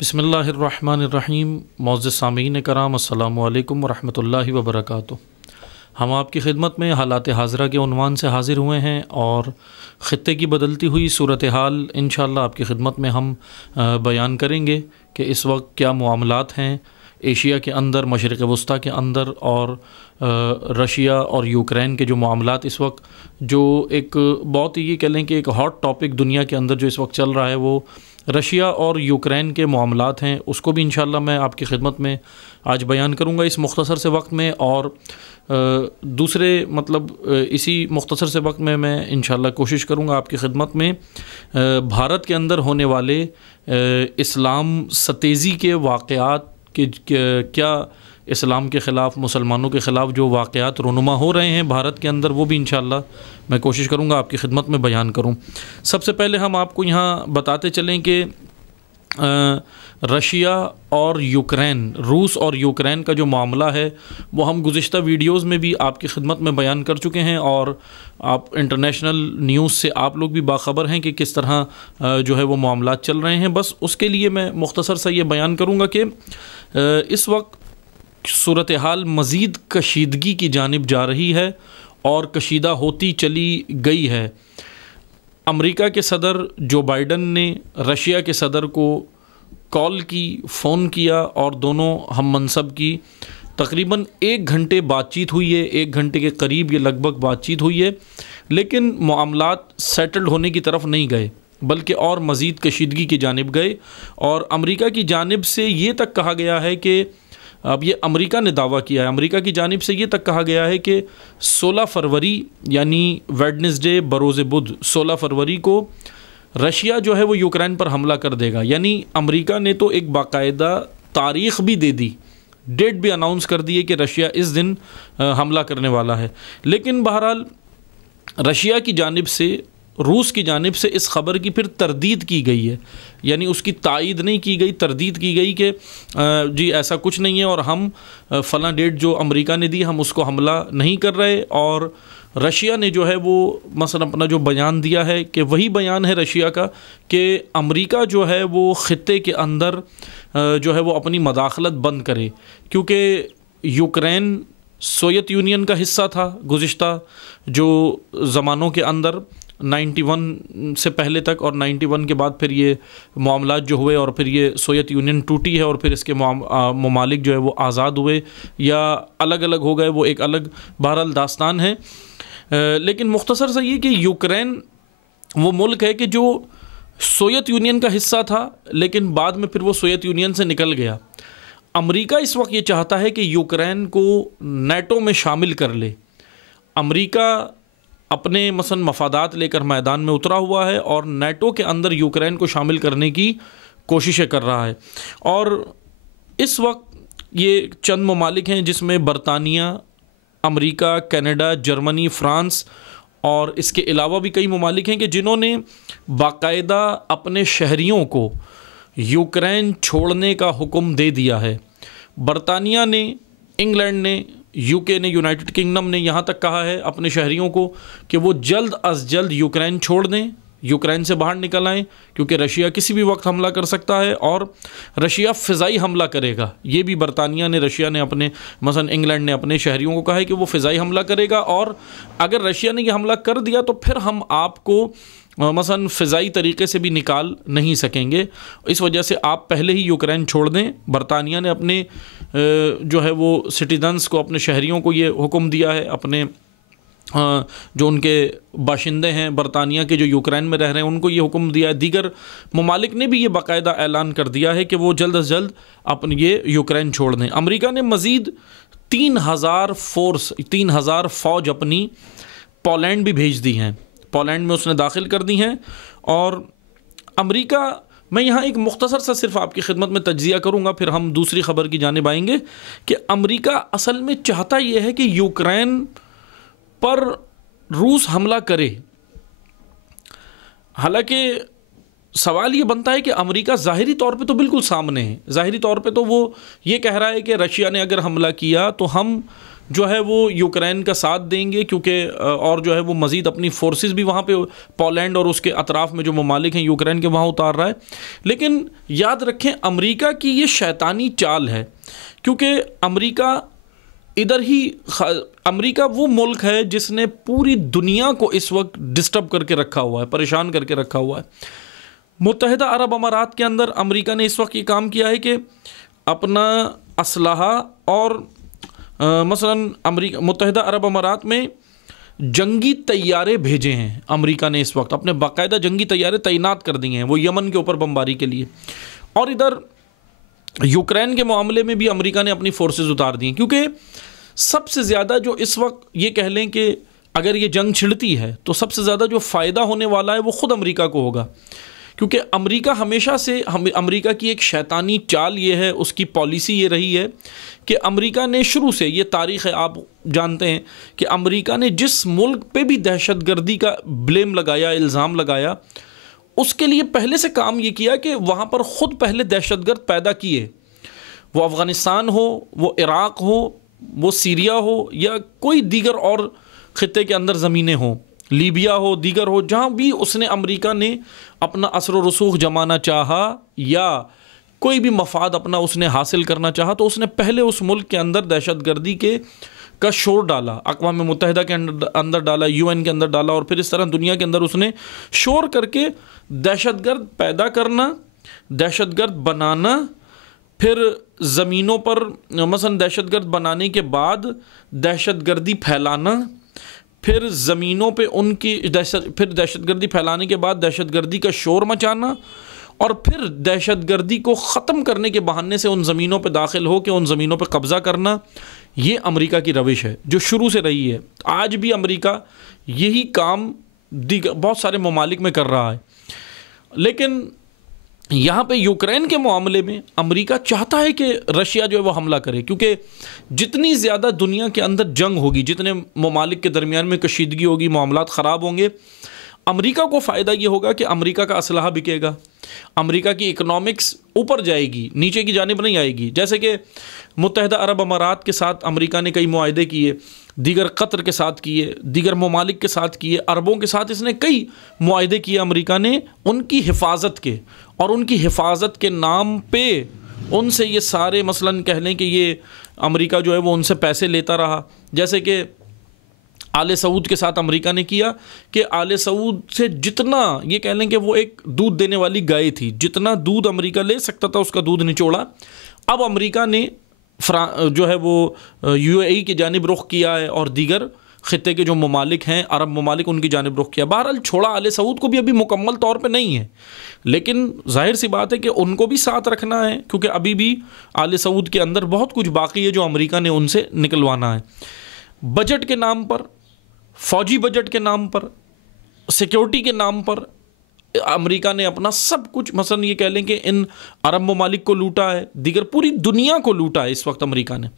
بسم اللہ الرحمن الرحیم۔ معزز سامعین کرام، السلام علیکم ورحمۃ اللہ وبرکاتہ۔ ہم آپ کی خدمت میں حالات حاضرہ کے عنوان سے حاضر ہوئے ہیں اور خطے کی بدلتی ہوئی صورتحال انشاءاللہ آپ کی خدمت میں ہم بیان کریں گے کہ اس وقت کیا معاملات ہیں ایشیا کے اندر، مشرق وسطیٰ کے اندر، اور رشیا اور یوکرین کے جو معاملات اس وقت جو ایک بہت ہی یہ کہہ لیں کہ ایک ہاٹ ٹاپک دنیا کے اندر جو اس وقت چل رہا ہے وہ رشیا اور یوکرین کے معاملات ہیں، اس کو بھی انشاءاللہ میں آپ کی خدمت میں آج بیان کروں گا اس مختصر سے وقت میں۔ اور دوسرے اسی مختصر سے وقت میں انشاءاللہ کوشش کروں گا آپ کی خدمت میں بھارت کے اندر ہونے والے اسلام ستیزی کے واقعات کہ کیا اسلام کے خلاف، مسلمانوں کے خلاف جو واقعات رونما ہو رہے ہیں بھارت کے اندر، وہ بھی انشاءاللہ میں کوشش کروں گا آپ کی خدمت میں بیان کروں۔ سب سے پہلے ہم آپ کو یہاں بتاتے چلیں کہ رشیا اور یوکرین، روس اور یوکرین کا جو معاملہ ہے وہ ہم گزشتہ ویڈیوز میں بھی آپ کی خدمت میں بیان کر چکے ہیں، اور آپ انٹرنیشنل نیوز سے آپ لوگ بھی باخبر ہیں کہ کس طرح جو ہے وہ معاملات چل رہے ہیں۔ بس اس کے لیے میں مختصر سا یہ بیان کروں گا کہ اس وقت صورتحال مزید کشیدگی کی جانب جا رہی ہے اور کشیدہ ہوتی چلی گئی ہے۔ امریکا کے صدر جو بائیڈن نے رشیا کے صدر کو کال کی، فون کیا، اور دونوں ہم منصب کی تقریباً 1 گھنٹے بات چیت ہوئی ہے، 1 گھنٹے کے قریب یہ لگ بھگ بات چیت ہوئی ہے، لیکن معاملات سیٹلڈ ہونے کی طرف نہیں گئے بلکہ اور مزید کشیدگی کی جانب گئے۔ اور امریکا کی جانب سے یہ تک کہا گیا ہے کہ اب یہ امریکہ نے دعویٰ کیا ہے، امریکہ کی جانب سے یہ تک کہا گیا ہے کہ 16 فروری یعنی ویڈنسڈے بروز بدھ 16 فروری کو رشیا جو ہے وہ یوکرین پر حملہ کر دے گا۔ یعنی امریکہ نے تو ایک باقاعدہ تاریخ بھی دے دی، ڈیٹ بھی اناؤنس کر دی ہے کہ رشیا اس دن حملہ کرنے والا ہے، لیکن بہرحال رشیا کی جانب سے، روس کی جانب سے اس خبر کی پھر تردید کی گئی ہے، یعنی اس کی تائید نہیں کی گئی، تردید کی گئی کہ جی ایسا کچھ نہیں ہے اور ہم فلاں ڈیٹ جو امریکہ نے دی ہم اس کو حملہ نہیں کر رہے۔ اور رشیا نے جو ہے وہ مثلا اپنا جو بیان دیا ہے کہ وہی بیان ہے رشیا کا کہ امریکہ جو ہے وہ خطے کے اندر جو ہے وہ اپنی مداخلت بند کرے، کیونکہ یوکرین سوویت یونین کا حصہ تھا گزشتہ جو زمانوں کے اندر، 91 سے پہلے تک، اور 91 کے بعد پھر یہ معاملات جو ہوئے اور پھر یہ سوویت یونین ٹوٹی ہے اور پھر اس کے ممالک جو ہے وہ آزاد ہوئے یا الگ الگ ہو گئے، وہ ایک الگ بہرحال داستان ہے۔ لیکن مختصر سے یہ کہ یوکرین وہ ملک ہے کہ جو سوویت یونین کا حصہ تھا لیکن بعد میں پھر وہ سوویت یونین سے نکل گیا۔ امریکہ اس وقت یہ چاہتا ہے کہ یوکرین کو نیٹو میں شامل کر لے۔ امریکہ اپنے مثلا مفادات لے کر میدان میں اترا ہوا ہے اور نیٹو کے اندر یوکرین کو شامل کرنے کی کوششیں کر رہا ہے۔ اور اس وقت یہ چند ممالک ہیں جس میں برطانیہ، امریکہ، کینیڈا، جرمنی، فرانس، اور اس کے علاوہ بھی کئی ممالک ہیں کہ جنہوں نے باقاعدہ اپنے شہریوں کو یوکرین چھوڑنے کا حکم دے دیا ہے۔ برطانیہ نے، انگلینڈ نے، UK نے، یونائٹڈ کنگڈم نے یہاں تک کہا ہے اپنے شہریوں کو کہ وہ جلد از جلد یوکرین چھوڑ دیں، یوکرین سے باہر نکل آئیں، کیونکہ رشیا کسی بھی وقت حملہ کر سکتا ہے اور رشیا فضائی حملہ کرے گا۔ یہ بھی برطانیہ نے، رشیا نے اپنے مثلا انگلینڈ نے اپنے شہریوں کو کہا ہے کہ وہ فضائی حملہ کرے گا، اور اگر رشیا نے یہ حملہ کر دیا تو پھر ہم آپ کو مثلا فضائی طریقے سے بھی نکال نہیں سکیں گے، اس وجہ سے آپ پہلے ہی یوکرین چھوڑ دیں۔ برطانیہ نے اپنے جو ہے وہ سٹیزنز کو، اپنے شہریوں کو یہ حکم دیا ہے، اپنے جو ان کے باشندے ہیں برطانیہ کے جو یوکرین میں رہ رہے ہیں ان کو یہ حکم دیا ہے۔ دیگر ممالک نے بھی یہ باقاعدہ اعلان کر دیا ہے کہ وہ جلد از جلد اپنی یہ یوکرین چھوڑ دیں۔ امریکہ نے مزید 3000 فوج اپنی پولینڈ بھی بھیج دی ہیں، پولینڈ میں اس نے داخل کر دی ہیں۔ اور امریکہ، میں یہاں ایک مختصر سا صرف آپ کی خدمت میں تجزیہ کروں گا، پھر ہم دوسری خبر کی جانب آئیں گے کہ امریکہ اصل میں چاہتا یہ ہے کہ یوکرین پر روس حملہ کرے۔ حالانکہ سوال یہ بنتا ہے کہ امریکہ ظاہری طور پہ تو بالکل سامنے ہے، ظاہری طور پہ تو وہ یہ کہہ رہا ہے کہ رشیا نے اگر حملہ کیا تو ہم جو ہے وہ یوکرین کا ساتھ دیں گے، کیونکہ اور جو ہے وہ مزید اپنی فورسز بھی وہاں پہ پولینڈ اور اس کے اطراف میں جو ممالک ہیں یوکرین کے وہاں اتار رہا ہے. لیکن یاد رکھیں امریکہ کی یہ شیطانی چال ہے، کیونکہ امریکہ وہ ملک ہے جس نے پوری دنیا کو اس وقت ڈسٹرب کر کے رکھا ہوا ہے، پریشان کر کے رکھا ہوا ہے. متحدہ عرب امارات کے اندر امریکہ نے اس وقت یہ کام کیا ہے کہ اپنا اسلحہ اور مثلا متحدہ عرب امارات میں جنگی طیارے بھیجے ہیں. امریکہ نے اس وقت اپنے باقاعدہ جنگی طیارے تعینات کر دیے ہیں وہ یمن کے اوپر بمباری کے لیے. اور ادھر یوکرین کے معاملے میں بھی امریکہ نے اپنی فورسز اتار دی ہیں، کیونکہ سب سے زیادہ جو اس وقت یہ کہہ لیں کہ اگر یہ جنگ چھڑتی ہے تو سب سے زیادہ جو فائدہ ہونے والا ہے وہ خود امریکہ کو ہوگا. کیونکہ امریکہ ہمیشہ سے امریکہ کی ایک شیطانی چال یہ ہے، اس کی پالیسی یہ رہی ہے کہ امریکہ نے شروع سے، یہ تاریخ ہے آپ جانتے ہیں کہ امریکہ نے جس ملک پہ بھی دہشت گردی کا بلیم لگایا، الزام لگایا، اس کے لیے پہلے سے کام یہ کیا کہ وہاں پر خود پہلے دہشت گرد پیدا کیے. وہ افغانستان ہو، وہ عراق ہو، وہ سیریا ہو، یا کوئی دیگر اور خطے کے اندر زمینیں ہوں، لیبیا ہو، دیگر ہو، جہاں بھی اس نے امریکہ نے اپنا اثر و رسوخ جمانا چاہا یا کوئی بھی مفاد اپنا اس نے حاصل کرنا چاہا، تو اس نے پہلے اس ملک کے اندر دہشت گردی کا شور ڈالا، اقوام متحدہ کے اندر ڈالا، UN کے اندر ڈالا، اور پھر اس طرح دنیا کے اندر اس نے شور کر کے دہشت گرد پیدا کرنا، دہشت گرد بنانا، پھر زمینوں پر مثلا دہشت گرد بنانے کے بعد دہشت گردی پھیلانا، پھر زمینوں پہ پھر دہشت گردی پھیلانے کے بعد دہشت گردی کا شور مچانا، اور پھر دہشت گردی کو ختم کرنے کے بہانے سے ان زمینوں پہ داخل ہو کے ان زمینوں پہ قبضہ کرنا. یہ امریکہ کی روش ہے جو شروع سے رہی ہے. آج بھی امریکہ یہی کام بہت سارے ممالک میں کر رہا ہے. لیکن یہاں پہ یوکرین کے معاملے میں امریکہ چاہتا ہے کہ رشیا جو ہے وہ حملہ کرے، کیونکہ جتنی زیادہ دنیا کے اندر جنگ ہوگی، جتنے ممالک کے درمیان میں کشیدگی ہوگی، معاملات خراب ہوں گے، امریکہ کو فائدہ یہ ہوگا کہ امریکہ کا اسلحہ بکے گا، امریکہ کی اکنامکس اوپر جائے گی، نیچے کی جانب نہیں آئے گی. جیسے کہ متحدہ عرب امارات کے ساتھ امریکہ نے کئی معاہدے کیے، دیگر قطر کے ساتھ کیے، دیگر ممالک کے ساتھ کیے، عربوں کے ساتھ اس نے کئی معاہدے کیے امریکہ نے ان کی حفاظت کے، اور ان کی حفاظت کے نام پہ ان سے یہ سارے مثلاً کہہ لیں کہ یہ امریکہ جو ہے وہ ان سے پیسے لیتا رہا. جیسے کہ آل سعود کے ساتھ امریکہ نے کیا کہ آل سعود سے جتنا یہ کہہ لیں کہ وہ ایک دودھ دینے والی گائے تھی، جتنا دودھ امریکہ لے سکتا تھا اس کا دودھ نچوڑا. اب امریکہ نے جو ہے وہ UAE کی جانب رخ کیا ہے، اور دیگر خطے کے جو ممالک ہیں عرب ممالک ان کی جانب رخ کیا. بہرحال چھوڑا آل سعود کو بھی ابھی مکمل طور پہ نہیں ہے، لیکن ظاہر سی بات ہے کہ ان کو بھی ساتھ رکھنا ہے، کیونکہ ابھی بھی آل سعود کے اندر بہت کچھ باقی ہے جو امریکہ نے ان سے نکلوانا ہے. بجٹ کے نام پر، فوجی بجٹ کے نام پر، سیکیورٹی کے نام پر امریکہ نے اپنا سب کچھ مثلا یہ کہہ لیں کہ ان عرب ممالک کو لوٹا ہے، دیگر پوری دنیا کو لوٹا ہے اس وقت امریکہ نے.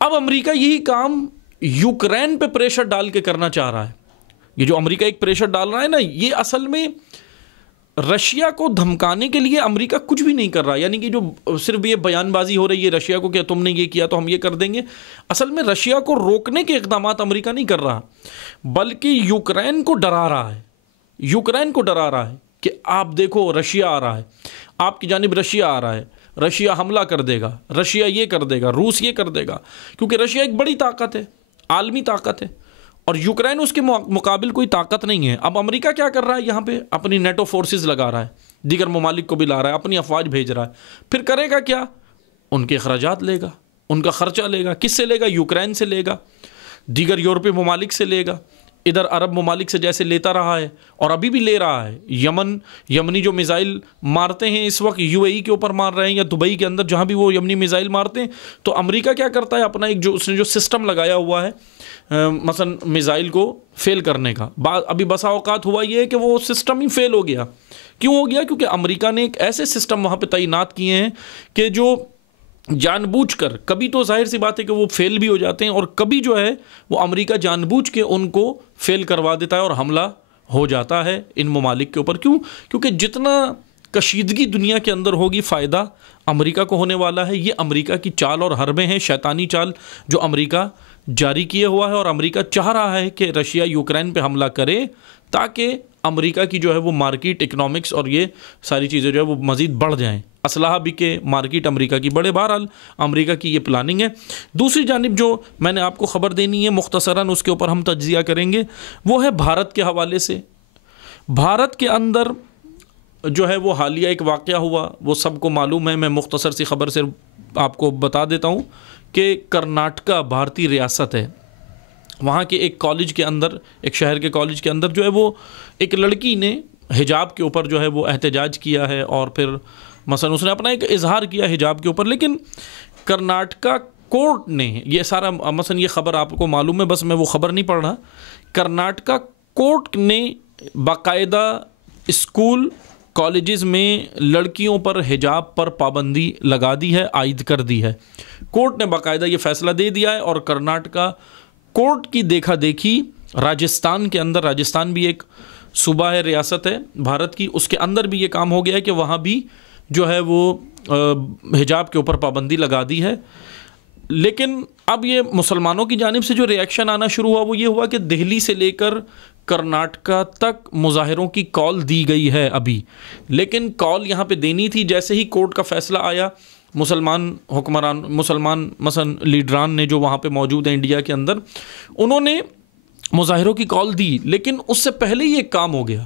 اب امریکہ یہی کام یوکرین پہ پریشر ڈال کے کرنا چاہ رہا ہے. یہ جو امریکہ ایک پریشر ڈال رہا ہے نا، یہ اصل میں رشیا کو دھمکانے کے لیے امریکہ کچھ بھی نہیں کر رہا. یعنی کہ جو صرف یہ بیان بازی ہو رہی ہے رشیا کو کہ تم نے یہ کیا تو ہم یہ کر دیں گے، اصل میں رشیا کو روکنے کے اقدامات امریکہ نہیں کر رہا، بلکہ یوکرین کو ڈرا رہا ہے. یوکرین کو ڈرا رہا ہے کہ آپ دیکھو رشیا آ رہا ہے، آپ کی جانب رشیا آ رہا ہے، رشیا حملہ کر دے گا، رشیا یہ کر دے گا، روس یہ کر دے گا، کیونکہ رشیا ایک بڑی طاقت ہے، عالمی طاقت ہے، اور یوکرین اس کے مقابل کوئی طاقت نہیں ہے. اب امریکہ کیا کر رہا ہے؟ یہاں پہ اپنی نیٹو فورسز لگا رہا ہے، دیگر ممالک کو بھی لا رہا ہے، اپنی افواج بھیج رہا ہے. پھر کرے گا کیا؟ ان کے اخراجات لے گا، ان کا خرچہ لے گا. کس سے لے گا؟ یوکرین سے لے گا، دیگر یورپی ممالک سے لے گا، ادھر عرب ممالک سے جیسے لیتا رہا ہے اور ابھی بھی لے رہا ہے. یمنی جو میزائل مارتے ہیں اس وقت UAE کے اوپر مار رہے ہیں، یا دبئی کے اندر جہاں بھی وہ یمنی میزائل مارتے ہیں، تو امریکہ کیا کرتا ہے؟ اپنا ایک اس نے جو سسٹم لگایا ہوا ہے مثلا میزائل کو فیل کرنے کا. ابھی بسا اوقات ہوا یہ ہے کہ وہ سسٹم ہی فیل ہو گیا. کیوں ہو گیا؟ کیونکہ امریکہ نے ایک ایسے سسٹم وہاں پہ تعینات کیے ہیں کہ جو جان بوجھ کر، کبھی تو ظاہر سی بات ہے کہ وہ فیل بھی ہو جاتے ہیں، اور کبھی جو ہے وہ امریکہ جان بوجھ کے ان کو فیل کروا دیتا ہے اور حملہ ہو جاتا ہے ان ممالک کے اوپر. کیوں؟ کیونکہ جتنا کشیدگی دنیا کے اندر ہوگی، فائدہ امریکہ کو ہونے والا ہے۔ یہ امریکہ کی چال اور حربیں ہیں، شیطانی چال جو امریکہ جاری کیے ہوا ہے، اور امریکہ چاہ رہا ہے کہ رشیا یوکرین پہ حملہ کرے تاکہ امریکہ کی جو ہے وہ مارکیٹ اکنامکس اور یہ ساری چیزیں جو ہے وہ مزید بڑھ جائیں، اسلحہ بھی کہ مارکیٹ امریکہ کی بڑے۔ بہرحال امریکہ کی یہ پلاننگ ہے۔ دوسری جانب جو میں نے آپ کو خبر دینی ہے مختصراً، اس کے اوپر ہم تجزیہ کریں گے، وہ ہے بھارت کے حوالے سے۔ بھارت کے اندر جو ہے وہ حالیہ ایک واقعہ ہوا، وہ سب کو معلوم ہے، میں مختصر سی خبر سے آپ کو بتا دیتا ہوں کہ کرناٹکا بھارتی ریاست ہے، وہاں کے ایک کالج کے اندر، ایک شہر کے کالج کے اندر جو ہے وہ ایک لڑکی نے حجاب کے اوپر جو ہے وہ احتجاج کیا ہے، اور پھر مثلا اس نے اپنا ایک اظہار کیا حجاب کے اوپر، لیکن کرناٹکا کورٹ نے یہ سارا، مثلا یہ خبر آپ کو معلوم ہے، بس میں وہ خبر نہیں پڑھ رہا، کرناٹکا کورٹ نے باقاعدہ اسکول کالجز میں لڑکیوں پر حجاب پر پابندی لگا دی ہے، عائد کر دی ہے۔ کورٹ نے باقاعدہ یہ فیصلہ دے دیا ہے، اور کرناٹکا کورٹ کی دیکھا دیکھی راجستھان کے اندر، راجستھان بھی ایک صوبہ ہے، ریاست ہے بھارت کی، اس کے اندر بھی یہ کام ہو گیا ہے کہ وہاں بھی جو ہے وہ حجاب کے اوپر پابندی لگا دی ہے۔ لیکن اب یہ مسلمانوں کی جانب سے جو ریئیکشن آنا شروع ہوا وہ یہ ہوا کہ دہلی سے لے کر کرناٹکا تک مظاہروں کی کال دی گئی ہے ابھی، لیکن کال یہاں پہ دینی تھی، جیسے ہی کورٹ کا فیصلہ آیا، مسلمان حکمران، مسلمان مثلا لیڈران نے جو وہاں پہ موجود ہیں انڈیا کے اندر، انہوں نے مظاہروں کی کال دی، لیکن اس سے پہلے ہی ایک کام ہو گیا،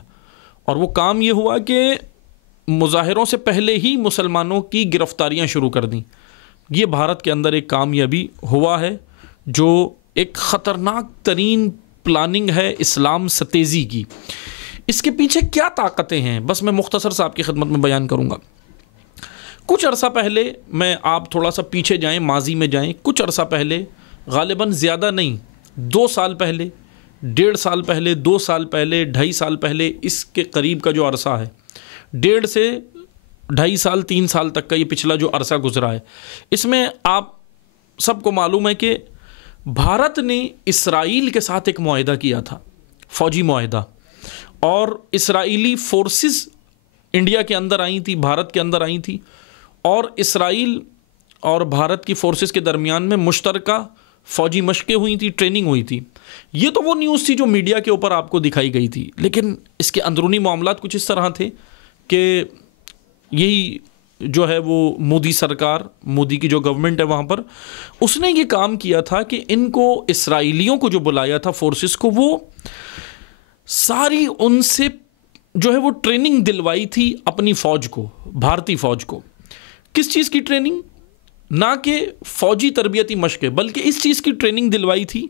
اور وہ کام یہ ہوا کہ مظاہروں سے پہلے ہی مسلمانوں کی گرفتاریاں شروع کر دیں۔ یہ بھارت کے اندر ایک کام یہ ابھی ہوا ہے جو ایک خطرناک ترین پلاننگ ہے اسلام ستیزی کی۔ اس کے پیچھے کیا طاقتیں ہیں، بس میں مختصر سے آپ کی خدمت میں بیان کروں گا۔ کچھ عرصہ پہلے، میں آپ تھوڑا سا پیچھے جائیں، ماضی میں جائیں، کچھ عرصہ پہلے، غالباً زیادہ نہیں، 2 سال پہلے، 1.5 سال پہلے، 2 سال پہلے، 2.5 سال پہلے، اس کے قریب کا جو عرصہ ہے، 1.5 سے 2.5 سال 3 سال تک کا یہ پچھلا جو عرصہ گزرا ہے، اس میں آپ سب کو معلوم ہے کہ بھارت نے اسرائیل کے ساتھ ایک معاہدہ کیا تھا، فوجی معاہدہ، اور اسرائیلی فورسز انڈیا کے اندر آئی تھی، بھارت کے اندر آئی تھی، اور اسرائیل اور بھارت کی فورسز کے درمیان میں مشترکہ فوجی مشقیں ہوئی تھی، ٹریننگ ہوئی تھی۔ یہ تو وہ نیوز تھی جو میڈیا کے اوپر آپ کو دکھائی گئی تھی، لیکن اس کے اندرونی معاملات کچھ اس طرح تھے کہ یہی جو ہے وہ مودی سرکار، مودی کی جو گورنمنٹ ہے وہاں پر، اس نے یہ کام کیا تھا کہ ان کو، اسرائیلیوں کو جو بلایا تھا فورسز کو، وہ ساری ان سے جو ہے وہ ٹریننگ دلوائی تھی اپنی فوج کو، بھارتی فوج کو۔ کس چیز کی ٹریننگ؟ نہ کہ فوجی تربیتی مشقیں، بلکہ اس چیز کی ٹریننگ دلوائی تھی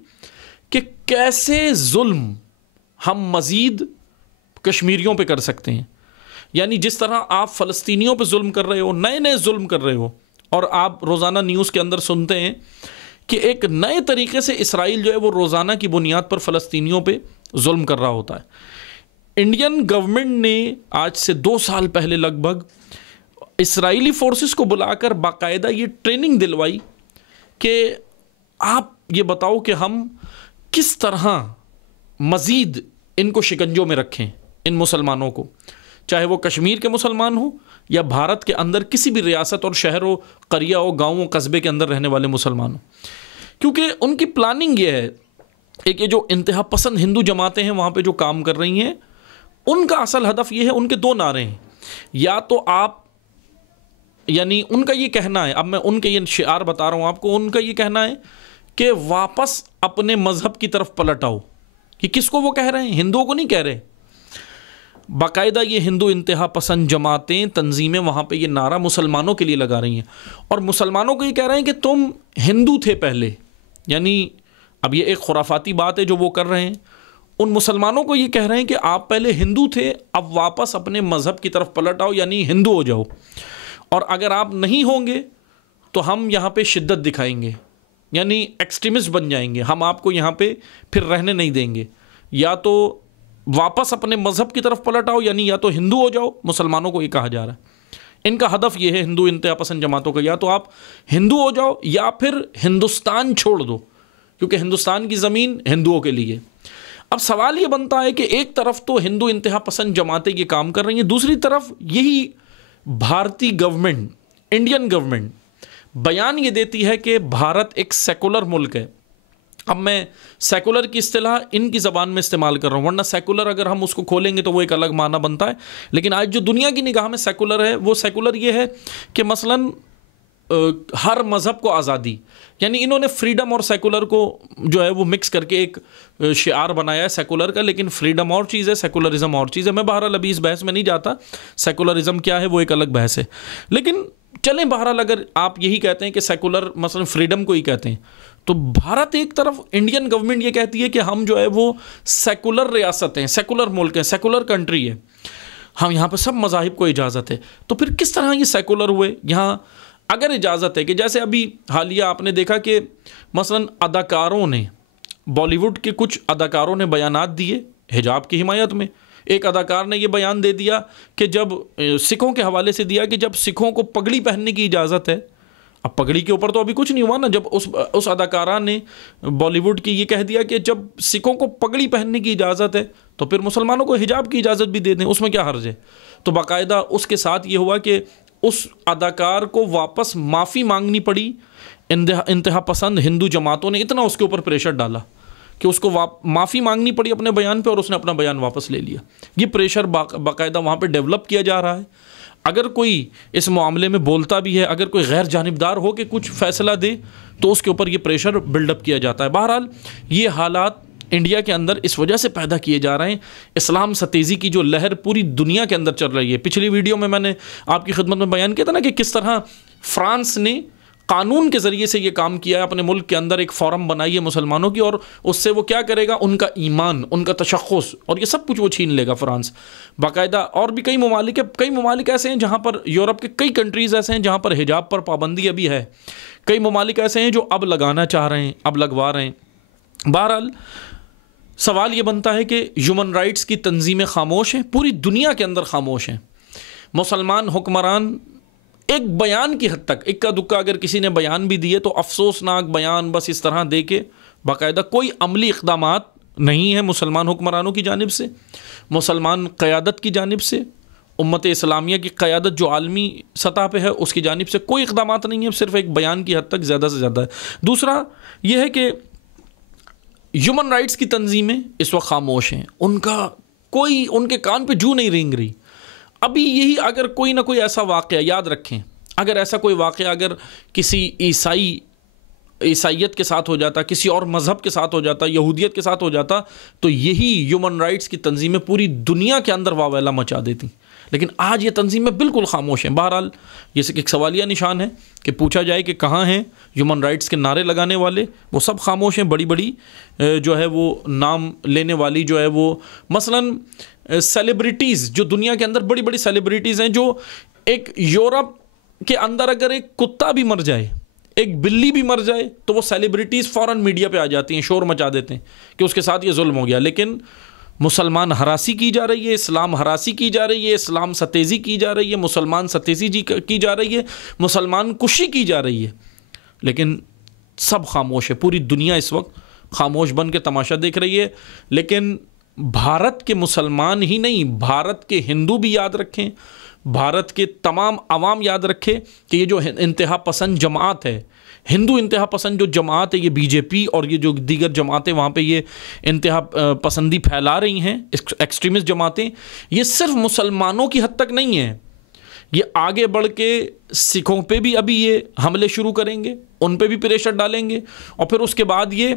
کہ کیسے ظلم ہم مزید کشمیریوں پہ کر سکتے ہیں۔ یعنی جس طرح آپ فلسطینیوں پہ ظلم کر رہے ہو، نئے نئے ظلم کر رہے ہو، اور آپ روزانہ نیوز کے اندر سنتے ہیں کہ ایک نئے طریقے سے اسرائیل جو ہے وہ روزانہ کی بنیاد پر فلسطینیوں پہ ظلم کر رہا ہوتا ہے۔ انڈین گورنمنٹ نے آج سے 2 سال پہلے لگ بھگ اسرائیلی فورسز کو بلا کر باقاعدہ یہ ٹریننگ دلوائی کہ آپ یہ بتاؤ کہ ہم کس طرح مزید ان کو شکنجوں میں رکھیں، ان مسلمانوں کو، چاہے وہ کشمیر کے مسلمان ہوں یا بھارت کے اندر کسی بھی ریاست اور شہر و قریہ و گاؤں و قصبے کے اندر رہنے والے مسلمان ہوں۔ کیونکہ ان کی پلاننگ یہ ہے، ایک یہ جو انتہا پسند ہندو جماعتیں ہیں وہاں پہ جو کام کر رہی ہیں، ان کا اصل ہدف یہ ہے، ان کے 2 نعرے ہیں، یا تو آپ، یعنی ان کا یہ کہنا ہے، اب میں ان کے یہ شعار بتا رہا ہوں آپ کو، ان کا یہ کہنا ہے کہ واپس اپنے مذہب کی طرف پلٹ آؤ۔ کہ کس کو وہ کہہ رہے ہیں؟ ہندوؤں کو نہیں کہہ رہے، باقاعدہ یہ ہندو انتہا پسند جماعتیں، تنظیمیں وہاں پہ یہ نعرہ مسلمانوں کے لیے لگا رہی ہیں، اور مسلمانوں کو یہ کہہ رہے ہیں کہ تم ہندو تھے پہلے، یعنی اب یہ ایک خرافاتی بات ہے جو وہ کر رہے ہیں، ان مسلمانوں کو یہ کہہ رہے ہیں کہ آپ پہلے ہندو تھے، اب واپس اپنے مذہب کی طرف پلٹ آؤ، یعنی ہندو ہو جاؤ، اور اگر آپ نہیں ہوں گے تو ہم یہاں پہ شدت دکھائیں گے، یعنی ایکسٹریمسٹ بن جائیں گے، ہم آپ کو یہاں پہ پھر رہنے نہیں دیں گے، یا تو واپس اپنے مذہب کی طرف پلٹ آؤ، یعنی یا تو ہندو ہو جاؤ، مسلمانوں کو یہ کہا جا رہا ہے۔ ان کا ہدف یہ ہے ہندو انتہا پسند جماعتوں کا، یا تو آپ ہندو ہو جاؤ یا پھر ہندوستان چھوڑ دو، کیونکہ ہندوستان کی زمین ہندوؤں کے لیے۔ اب سوال یہ بنتا ہے کہ ایک طرف تو ہندو انتہا پسند جماعتیں یہ کام کر رہی ہیں، دوسری طرف یہی بھارتی گورنمنٹ، انڈین گورنمنٹ بیان یہ دیتی ہے کہ بھارت ایک سیکولر ملک ہے. اب میں سیکولر کی اصطلاح ان کی زبان میں استعمال کر رہا ہوں، ورنہ سیکولر اگر ہم اس کو کھولیں گے تو وہ ایک الگ معنی بنتا ہے. لیکن آج جو دنیا کی نگاہ میں سیکولر ہے، وہ سیکولر یہ ہے کہ مثلاً ہر مذہب کو آزادی، یعنی انہوں نے فریڈم اور سیکولر کو جو ہے وہ مکس کر کے ایک شعار بنایا ہے سیکولر کا. لیکن فریڈم اور چیز ہے، سیکولرزم اور چیز ہے. میں بہرحال ابھی اس بحث میں نہیں جاتا، سیکولرزم کیا ہے وہ ایک الگ بحث ہے. لیکن چلیں بہرحال اگر آپ یہی کہتے ہیں کہ سیکولر مثلا فریڈم کو ہی کہتے ہیں، تو بھارت ایک طرف انڈین گورنمنٹ یہ کہتی ہے کہ ہم جو ہے وہ سیکولر ریاست ہیں، سیکولر ملک ہیں، سیکولر کنٹری ہے، ہم یہاں پہ سب مذاہب کو اجازت ہے. تو پھر کس طرح یہ سیکولر ہوئے یہاں اگر اجازت ہے؟ کہ جیسے ابھی حالیہ آپ نے دیکھا کہ مثلا اداکاروں نے، بالی ووڈ کے کچھ اداکاروں نے بیانات دیے حجاب کی حمایت میں. ایک اداکار نے یہ بیان دے دیا کہ جب سکھوں کے حوالے سے دیا کہ جب سکھوں کو پگڑی پہننے کی اجازت ہے. اب پگڑی کے اوپر تو ابھی کچھ نہیں ہوا نا. جب اس اداکارہ نے بالی ووڈ کی یہ کہہ دیا کہ جب سکھوں کو پگڑی پہننے کی اجازت ہے تو پھر مسلمانوں کو حجاب کی اجازت بھی دے دیں، اس میں کیا حرج ہے؟ تو باقاعدہ اس کے ساتھ یہ ہوا کہ اس اداکار کو واپس معافی مانگنی پڑی. انتہا پسند ہندو جماعتوں نے اتنا اس کے اوپر پریشر ڈالا کہ اس کو معافی مانگنی پڑی اپنے بیان پہ، اور اس نے اپنا بیان واپس لے لیا. یہ پریشر باقاعدہ وہاں پہ ڈیولپ کیا جا رہا ہے. اگر کوئی اس معاملے میں بولتا بھی ہے، اگر کوئی غیر جانبدار ہو کے کچھ فیصلہ دے تو اس کے اوپر یہ پریشر بلڈ اپ کیا جاتا ہے. بہرحال یہ حالات انڈیا کے اندر اس وجہ سے پیدا کیے جا رہے ہیں. اسلام ستیزی کی جو لہر پوری دنیا کے اندر چل رہی ہے. پچھلی ویڈیو میں نے آپ کی خدمت میں بیان کیا تھا نا کہ کس طرح فرانس نے قانون کے ذریعے سے یہ کام کیا ہے، اپنے ملک کے اندر ایک فورم بنائی ہے مسلمانوں کی، اور اس سے وہ کیا کرے گا؟ ان کا ایمان، ان کا تشخص اور یہ سب کچھ وہ چھین لے گا فرانس. باقاعدہ اور بھی کئی ممالک ہیں، کئی ممالک ایسے ہیں جہاں پر، یورپ کے کئی کنٹریز ایسے ہیں جہاں پر حجاب پر پابندی ابھی ہے. کئی ممالک ایسے ہیں جو اب لگانا چاہ رہے ہیں، اب لگوا رہے ہیں. بہرحال سوال یہ بنتا ہے کہ ہیومن رائٹس کی تنظیمیں خاموش ہیں، پوری دنیا کے اندر خاموش ہیں. مسلمان حکمران ایک بیان کی حد تک، اکا دکا اگر کسی نے بیان بھی دیے تو افسوسناک بیان بس اس طرح دے کے، باقاعدہ کوئی عملی اقدامات نہیں ہے مسلمان حکمرانوں کی جانب سے، مسلمان قیادت کی جانب سے، امت اسلامیہ کی قیادت جو عالمی سطح پہ ہے اس کی جانب سے کوئی اقدامات نہیں ہے، صرف ایک بیان کی حد تک زیادہ سے زیادہ ہے. دوسرا یہ ہے کہ ہیومن رائٹس کی تنظیمیں اس وقت خاموش ہیں، ان کا کوئی، ان کے کان پہ جو نہیں رینگ رہی. ابھی یہی اگر کوئی نہ کوئی ایسا واقعہ، یاد رکھیں اگر ایسا کوئی واقعہ اگر کسی عیسائیت کے ساتھ ہو جاتا، کسی اور مذہب کے ساتھ ہو جاتا، یہودیت کے ساتھ ہو جاتا، تو یہی ہیومن رائٹس کی تنظیمیں پوری دنیا کے اندر واویلا مچا دیتی. لیکن آج یہ تنظیمیں بالکل خاموش ہیں. بہرحال یہ ایک سوالیہ نشان ہے کہ پوچھا جائے کہ کہاں ہیں ہیومن رائٹس کے نعرے لگانے والے؟ وہ سب خاموش ہیں. بڑی بڑی جو ہے وہ نام لینے والی جو ہے وہ مثلاً سیلیبریٹیز جو دنیا کے اندر بڑی بڑی سیلیبریٹیز ہیں، جو ایک یورپ کے اندر اگر ایک کتا بھی مر جائے، ایک بلی بھی مر جائے، تو وہ سیلیبریٹیز فوراً میڈیا پہ آ جاتی ہیں، شور مچا دیتے ہیں کہ اس کے ساتھ یہ ظلم ہو گیا. لیکن مسلمان ہراسی کی جا رہی ہے، اسلام ہراسی کی جا رہی ہے، اسلام ستیزی کی جا رہی ہے، مسلمان ستیزی کی جا رہی ہے، مسلمان کشی کی جا رہی ہے، لیکن سب خاموش ہے. پوری دنیا اس وقت خاموش بن کے تماشا دیکھ رہی ہے. لیکن بھارت کے مسلمان ہی نہیں، بھارت کے ہندو بھی یاد رکھیں، بھارت کے تمام عوام یاد رکھے کہ یہ جو انتہا پسند جماعت ہے، ہندو انتہا پسند جو جماعت ہے، یہ بی جے پی اور یہ جو دیگر جماعتیں وہاں پہ یہ انتہا پسندی پھیلا رہی ہیں، ایکسٹریمسٹ جماعتیں، یہ صرف مسلمانوں کی حد تک نہیں ہیں، یہ آگے بڑھ کے سکھوں پہ بھی ابھی یہ حملے شروع کریں گے، ان پہ بھی پریشر ڈالیں گے، اور پھر اس کے بعد یہ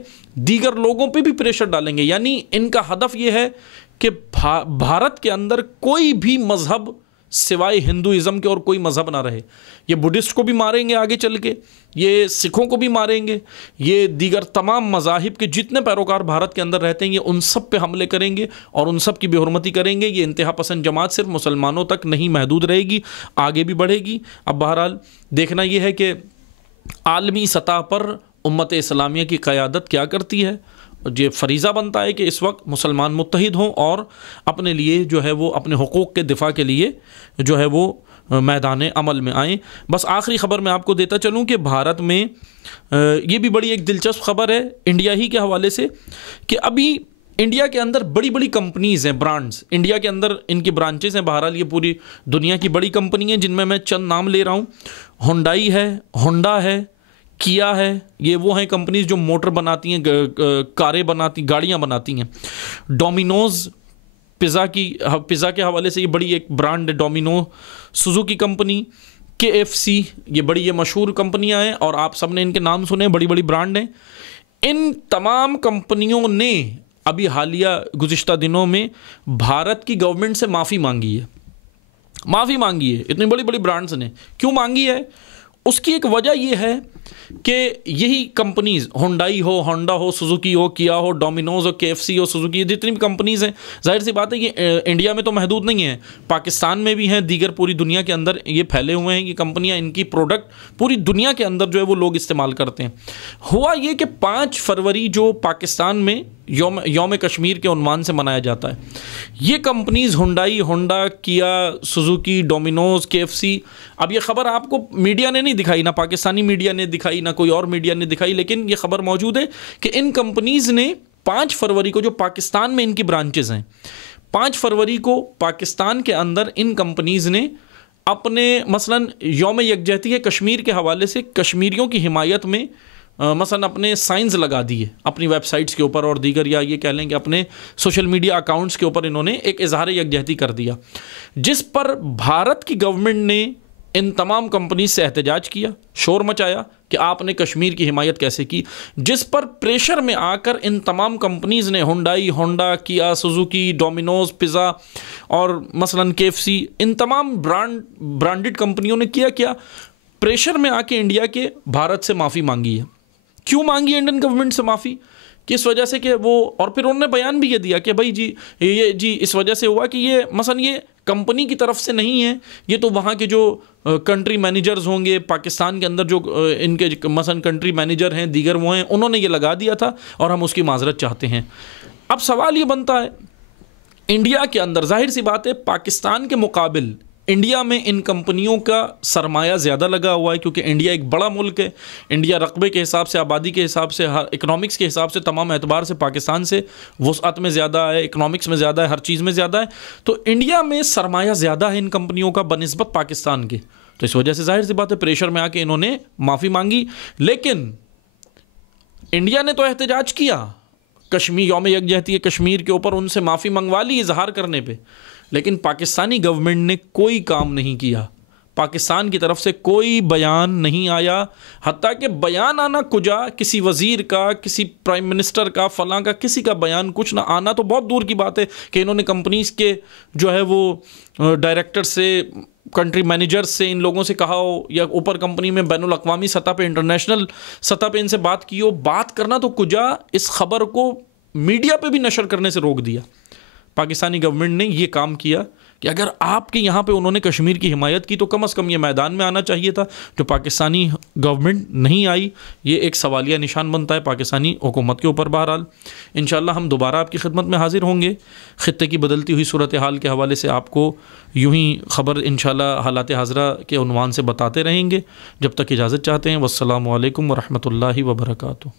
دیگر لوگوں پہ بھی پریشر ڈالیں گے. یعنی ان کا ہدف یہ ہے کہ بھارت کے اندر کوئی بھی مذہب سوائے ہندوازم کے اور کوئی مذہب نہ رہے. یہ بدھسٹ کو بھی ماریں گے آگے چل کے، یہ سکھوں کو بھی ماریں گے، یہ دیگر تمام مذاہب کے جتنے پیروکار بھارت کے اندر رہتے ہیں یہ ان سب پہ حملے کریں گے اور ان سب کی بے حرمتی کریں گے. یہ انتہا پسند جماعت صرف مسلمانوں تک نہیں محدود رہے گی، آگے بھی بڑھے گی. اب بہرحال دیکھنا یہ ہے کہ عالمی سطح پر امت اسلامیہ کی قیادت کیا کرتی ہے. یہ فریضہ بنتا ہے کہ اس وقت مسلمان متحد ہوں اور اپنے لیے جو ہے وہ اپنے حقوق کے دفاع کے لیے جو ہے وہ میدان عمل میں آئیں. بس آخری خبر میں آپ کو دیتا چلوں کہ بھارت میں یہ بھی بڑی ایک دلچسپ خبر ہے انڈیا ہی کے حوالے سے کہ ابھی انڈیا کے اندر بڑی بڑی کمپنیز ہیں، برانڈز انڈیا کے اندر ان کی برانچز ہیں، بہرحال یہ پوری دنیا کی بڑی کمپنی ہیں جن میں چند نام لے رہا ہوں. ہنڈائی ہے، ہونڈا ہے، کیا ہے، یہ وہ ہیں کمپنیز جو موٹر بناتی ہیں، کاریں بناتی، گاڑیاں بناتی ہیں. ڈومینوز پیزا کے حوالے سے یہ بڑی ایک برانڈ ہے ڈومینو. سوزوکی کمپنی، KFC، یہ مشہور کمپنیاں ہیں اور آپ سب نے ان کے نام سنے، بڑی بڑی برانڈ ہیں. ان تمام کمپنیوں نے ابھی حالیہ گزشتہ دنوں میں بھارت کی گورنمنٹ سے معافی مانگی ہے. اتنی بڑی بڑی برانڈز نے کیوں مانگی ہے؟ اس کی ایک وجہ یہ ہے کہ یہی کمپنیز، ہونڈائی ہو، ہونڈا ہو، سوزوکی ہو، کیا ہو، ڈومینوز ہو، KFC ہو، سوزوکی، جتنی بھی کمپنیز ہیں، ظاہر سی بات ہے یہ انڈیا میں تو محدود نہیں ہیں، پاکستان میں بھی ہیں، دیگر پوری دنیا کے اندر یہ پھیلے ہوئے ہیں. یہ کمپنیاں، ان کی پروڈکٹ پوری دنیا کے اندر جو ہے وہ لوگ استعمال کرتے ہیں. ہوا یہ کہ 5 فروری جو پاکستان میں یوم کشمیر کے عنوان سے منایا جاتا ہے، یہ کمپنیز ہنڈائی، ہونڈا، کیا، سوزوکی، ڈومینوز، KFC، اب یہ خبر آپ کو میڈیا نے نہیں دکھائی، نہ پاکستانی میڈیا نے دکھائی، نہ کوئی اور میڈیا نے دکھائی، لیکن یہ خبر موجود ہے کہ ان کمپنیز نے 5 فروری کو، جو پاکستان میں ان کی برانچز ہیں، 5 فروری کو پاکستان کے اندر ان کمپنیز نے اپنے مثلاً یوم یکجہتی کشمیر کے حوالے سے کشمیریوں کی حمایت میں مثلاً اپنے سائنز لگا دیے اپنی ویب سائٹس کے اوپر اور دیگر، یا یہ کہہ لیں کہ اپنے سوشل میڈیا اکاؤنٹس کے اوپر انہوں نے ایک اظہار یکجہتی کر دیا، جس پر بھارت کی گورنمنٹ نے ان تمام کمپنیز سے احتجاج کیا، شور مچایا کہ آپ نے کشمیر کی حمایت کیسے کی، جس پر پریشر میں آ کر ان تمام کمپنیز نے، ہنڈائی، ہونڈا، کیا، سوزوکی، ڈومینوز پیزا اور مثلاً KFC، ان تمام برانڈڈ کمپنیوں نے کیا پریشر میں آ کے انڈیا کے بھارت سے معافی مانگی ہے. کیوں مانگی انڈین گورنمنٹ سے معافی؟ کس وجہ سے کہ وہ، اور پھر انہوں نے بیان بھی یہ دیا کہ بھائی یہ اس وجہ سے ہوا کہ یہ مثلا یہ کمپنی کی طرف سے نہیں ہے، یہ تو وہاں کے جو کنٹری مینیجرز ہوں گے پاکستان کے اندر، جو ان کے مثلا کنٹری مینیجر ہیں، دیگر وہ ہیں، انہوں نے یہ لگا دیا تھا اور ہم اس کی معذرت چاہتے ہیں. اب سوال یہ بنتا ہے، انڈیا کے اندر ظاہر سی بات ہے پاکستان کے مقابل انڈیا میں ان کمپنیوں کا سرمایہ زیادہ لگا ہوا ہے، کیونکہ انڈیا ایک بڑا ملک ہے. انڈیا رقبے کے حساب سے، آبادی کے حساب سے، اکنامکس کے حساب سے، تمام اعتبار سے پاکستان سے وسعت میں زیادہ ہے، اکنامکس میں زیادہ ہے، ہر چیز میں زیادہ ہے. تو انڈیا میں سرمایہ زیادہ ہے ان کمپنیوں کا بنسبت پاکستان کے، تو اس وجہ سے ظاہر سی بات ہے پریشر میں آ کے انہوں نے معافی مانگی. لیکن انڈیا نے تو احتجاج کیا کشمیر، یوم یکجہتی کشمیر کے اوپر، ان سے معافی منگوا لی اظہار کرنے پہ، لیکن پاکستانی گورنمنٹ نے کوئی کام نہیں کیا. پاکستان کی طرف سے کوئی بیان نہیں آیا، حتیٰ کہ بیان آنا کجا، کسی وزیر کا، کسی پرائم منسٹر کا، فلاں کا، کسی کا بیان کچھ نہ آنا تو بہت دور کی بات ہے کہ انہوں نے کمپنیز کے جو ہے وہ ڈائریکٹر سے، کنٹری مینیجر سے، ان لوگوں سے کہا ہو، یا اوپر کمپنی میں بین الاقوامی سطح پہ، انٹرنیشنل سطح پہ ان سے بات کی ہو. بات کرنا تو کجا، اس خبر کو میڈیا پہ بھی نشر کرنے سے روک دیا. پاکستانی گورنمنٹ نے یہ کام کیا کہ اگر آپ کے یہاں پہ انہوں نے کشمیر کی حمایت کی تو کم از کم یہ میدان میں آنا چاہیے تھا. جو پاکستانی گورنمنٹ نہیں آئی، یہ ایک سوالیہ نشان بنتا ہے پاکستانی حکومت کے اوپر. بہرحال انشاءاللہ ہم دوبارہ آپ کی خدمت میں حاضر ہوں گے، خطے کی بدلتی ہوئی صورتحال کے حوالے سے آپ کو یوں ہی خبر انشاءاللہ حالات حاضرہ کے عنوان سے بتاتے رہیں گے. جب تک اجازت چاہتے ہیں، والسلام علیکم ورحمۃ اللہ وبرکاتہ.